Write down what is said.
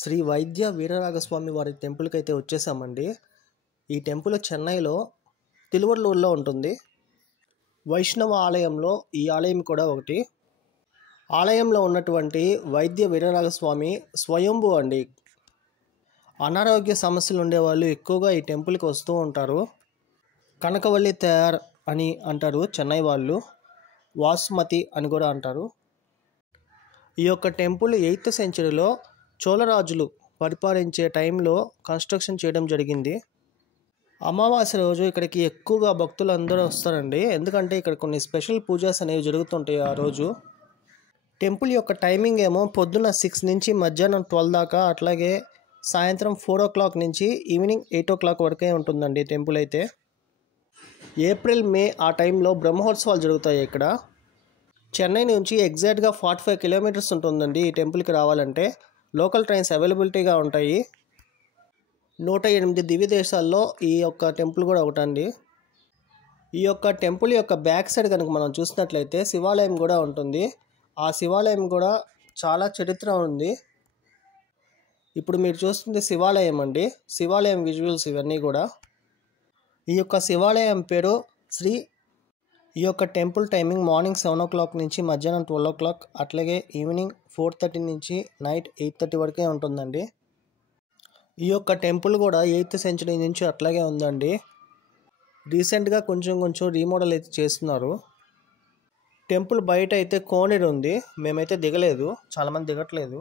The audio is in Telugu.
శ్రీ వైద్య వీరరాఘస్వామి వారి టెంపుల్కి అయితే వచ్చేసామండి. ఈ టెంపుల్ చెన్నైలో తిరువళ్ళూరులో ఉంటుంది. వైష్ణవ ఆలయంలో ఈ ఆలయం కూడా ఒకటి. ఆలయంలో ఉన్నటువంటి వైద్య వీరరాఘస్వామి స్వయంభూ అండి. అనారోగ్య సమస్యలు ఉండేవాళ్ళు ఎక్కువగా ఈ టెంపుల్కి వస్తూ ఉంటారు. కనకవల్లి తయార్ అని అంటారు చెన్నై వాళ్ళు, వాసుమతి అని కూడా అంటారు. ఈ యొక్క టెంపుల్ 8th సెంచరీలో చోళరాజులు పరిపాలించే టైంలో కన్స్ట్రక్షన్ చేయడం జరిగింది. అమావాస్య రోజు ఇక్కడికి ఎక్కువగా భక్తులు అందరూ వస్తారండి. ఎందుకంటే ఇక్కడ కొన్ని స్పెషల్ పూజాస్ అనేవి జరుగుతుంటాయి ఆ రోజు. టెంపుల్ యొక్క టైమింగ్ ఏమో పొద్దున్న 6 నుంచి మధ్యాహ్నం 12 దాకా, అట్లాగే సాయంత్రం 4 o'clock నుంచి ఈవినింగ్ 8 o'clock వరకే ఉంటుందండి టెంపుల్ అయితే. ఏప్రిల్ మే ఆ టైంలో బ్రహ్మోత్సవాలు జరుగుతాయి ఇక్కడ. చెన్నై నుంచి ఎగ్జాక్ట్గా 45 kilometers ఉంటుందండి ఈ టెంపుల్కి రావాలంటే. లోకల్ ట్రైన్స్ అవైలబిలిటీగా ఉంటాయి. 108 దివ్య దేశాల్లో ఈ యొక్క టెంపుల్ కూడా ఒకటండి. ఈ యొక్క టెంపుల్ యొక్క బ్యాక్ సైడ్ కనుక మనం చూసినట్లయితే శివాలయం కూడా ఉంటుంది. ఆ శివాలయం కూడా చాలా చరిత్ర ఉంది. ఇప్పుడు మీరు చూస్తుంది శివాలయం అండి. శివాలయం విజువల్స్ ఇవన్నీ కూడా. ఈ యొక్క శివాలయం పేరు ఈ యొక్క టెంపుల్ టైమింగ్ మార్నింగ్ 7 o'clock నుంచి మధ్యాహ్నం 12 o'clock, అట్లాగే ఈవినింగ్ 4:30 నుంచి నైట్ 8:30 వరకే ఉంటుందండి. ఈ యొక్క టెంపుల్ కూడా 8th సెంచరీ నుంచి అట్లాగే ఉందండి. రీసెంట్గా కొంచెం రీమోడల్ అయితే చేస్తున్నారు. టెంపుల్ బయట అయితే కోనేరు ఉంది. మేమైతే దిగలేదు, చాలామంది దిగట్లేదు.